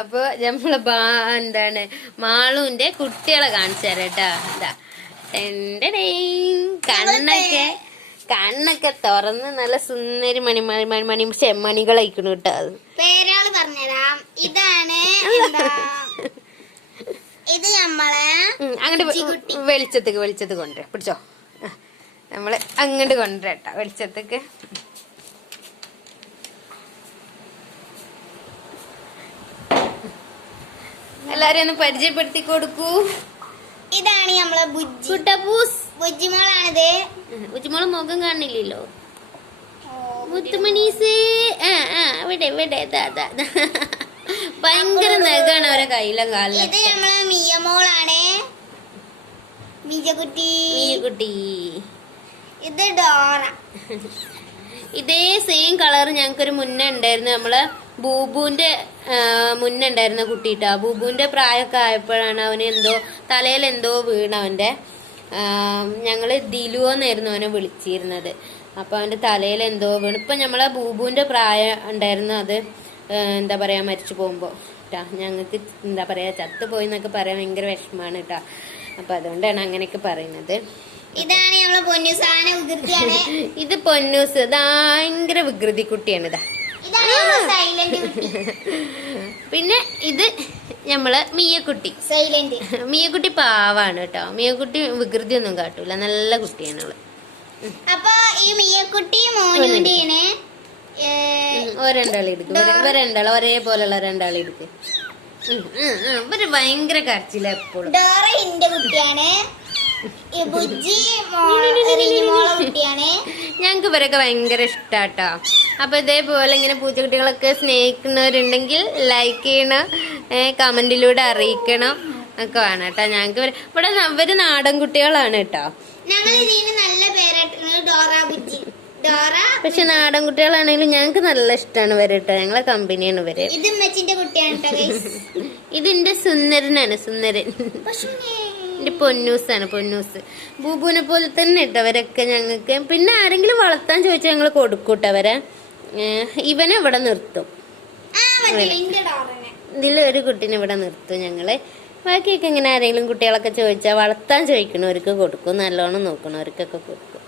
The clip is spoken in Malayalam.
അപ്പൊ നമ്മളെ എന്താണ് മാളുവിന്റെ കുട്ടികളെ കാണിച്ചു തരാം കേട്ടാ. എന്താ കണ്ണൊക്കെ തുറന്ന് നല്ല സുന്ദരി മണികളയിക്കണു കേട്ടോ. അത് പേരാള് പറഞ്ഞുതരാം. ഇതാണ് ഇത് നമ്മളെ അങ്ങോട്ട് വെളിച്ചത്തേക്ക് കൊണ്ടുവരാം. പിടിച്ചോ, നമ്മള് അങ്ങോട്ട് കൊണ്ടുവരട്ടാ വെളിച്ചത്തേക്ക്. എല്ലാരും ഒന്ന് പരിചയപ്പെടുത്തി കൊടുക്കൂ. ഇതാണ് നമ്മളെ ബുജ്ജിമോളാണിത്. ബുജ്ജിമോള് മുഖം കാണില്ലല്ലോ. മുത്തുമണീസ് ഇവിടെ ഭയങ്കര നഖാണ് അവരെ കയ്യിലും കാലിലും. ഇത് നമ്മളെ മിയമോളാണ്. മിയക്കുട്ടി. ഇത് ഡോറ. ഇതേ സെയിം കളർ ഞങ്ങൾക്കൊരു മുന്നേ ഉണ്ടായിരുന്നു. നമ്മള് ബൂബുവിന്റെ മുന്നേ ഉണ്ടായിരുന്ന കുട്ടിട്ടാ. ബൂബുവിന്റെ പ്രായമൊക്കെ ആയപ്പോഴാണ് അവന് എന്തോ തലയിൽ എന്തോ വീണവന്റെ. ഞങ്ങള് ദിലുവെന്നായിരുന്നു അവനെ വിളിച്ചിരുന്നത്. അപ്പൊ അവന്റെ തലയിൽ എന്തോ വീണ്. ഇപ്പൊ നമ്മളെ ബൂബുവിന്റെ പ്രായം ഉണ്ടായിരുന്നു. അത് എന്താ പറയാ മരിച്ചു പോകുമ്പോ കേട്ടാ. ഞങ്ങൾക്ക് എന്താ പറയാ ചത്തുപോയി എന്നൊക്കെ പറയാൻ ഭയങ്കര വിഷമാണ് കേട്ടാ. അപ്പൊ അതുകൊണ്ടാണ് അങ്ങനെയൊക്കെ പറയുന്നത്. ഇതാണ് നമ്മളെ പൊന്നൂസാന വികൃതിയാണ്. ഇത് പൊന്നൂസ് ഭയങ്കര വികൃതി കുട്ടിയാണ്. ഇതാ പിന്നെ ഇത് നമ്മള് മിയക്കുട്ടി പാവാണ് കേട്ടോ. മിയക്കുട്ടി വികൃതി ഒന്നും കാട്ടൂല, നല്ല കുട്ടിയാണ് അവള്. അപ്പൊ ഈ മിയക്കുട്ടി മോനുവിന്റെയാണ്. ഒരണ്ടാളി എടുക്കും. രണ്ടാള് ഒരേപോലെയുള്ള രണ്ടാളി എടുക്കും. ഇവര് ഭയങ്കര കരച്ചില്ല എപ്പോഴും. ഡോറ എന്റെ കുട്ടിയാണ്. ഞങ്ങക്ക് ഇവരൊക്കെ ഭയങ്കര ഇഷ്ടാട്ടോ. അപ്പൊ ഇതേപോലെ ഇങ്ങനെ പൂച്ചക്കുട്ടികളൊക്കെ സ്നേഹിക്കുന്നവരുണ്ടെങ്കിൽ ലൈക്ക് ചെയ്യണം, കമന്റിലൂടെ അറിയിക്കണം ഒക്കെ വേണം കേട്ടോ. ഞങ്ങക്ക് ഇവിടെ ഇവര് നാടൻ കുട്ടികളാണ് കേട്ടോ. പക്ഷെ നാടൻ കുട്ടികളാണെങ്കിലും ഞങ്ങക്ക് നല്ല ഇഷ്ടമാണ് ഇവര് കേട്ടോ. ഞങ്ങളെ കമ്പനിയാണ് ഇവര്. ഇതിന്റെ സുന്ദരനാണ്, സുന്ദരൻ. എന്റെ പൊന്നൂസാണ്, പൊന്നൂസ്. ബൂബുവിനെ പോലെ തന്നെ ഇട്ടവരൊക്കെ ഞങ്ങൾക്ക്. പിന്നെ ആരെങ്കിലും വളർത്താൻ ചോദിച്ചാൽ ഞങ്ങൾ കൊടുക്കൂട്ടവരെ. ഇവനെ ഇവിടെ നിർത്തും. ഇതിലൊരു കുട്ടീനെ ഇവിടെ നിർത്തും ഞങ്ങള്. ബാക്കിയൊക്കെ ഇങ്ങനെ ആരെങ്കിലും കുട്ടികളൊക്കെ ചോദിച്ചാൽ വളർത്താൻ ചോദിക്കണവർക്ക് കൊടുക്കും, നല്ലോണം നോക്കണവർക്കൊക്കെ കൊടുക്കും.